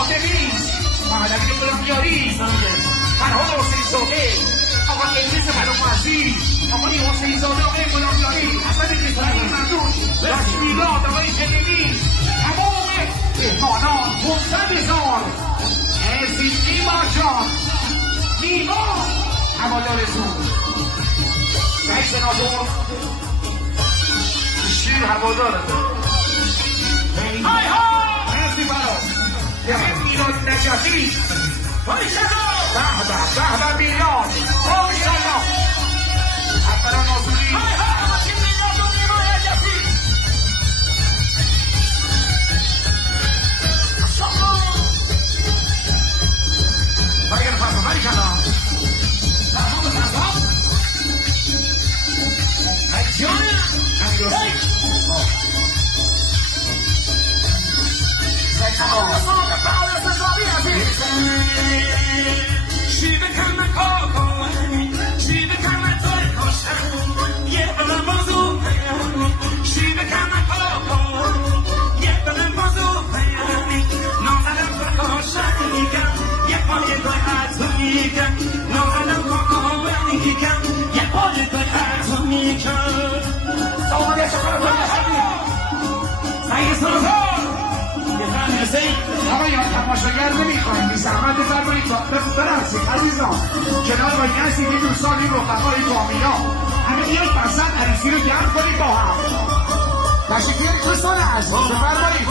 فاطمی محمد علی غلامیاری فرهاد حسین صبحی آقا انگلیس ملوم عزیز آقای حسین زاده آقای غلامیاری حسن کسایی مردود رسمیلات آقای کلیمی تمام مهمانان 500,000 عزیز نیما جان نیما هوادارتون سعید سناتور شیر هوادارتون های های مرسی برام میلاد نجفی به میلاد ماشاءالله اپرا ناصری آقایان تماشاگر نمیخوایم بی زحمت بفرمایید برقصید عزیزان کنار با کسی که دوستانی رفقای فامیلا همه بیایید وسط عروسی رو گرم کنید با هم تشکر دوستان عزیز بفرمایید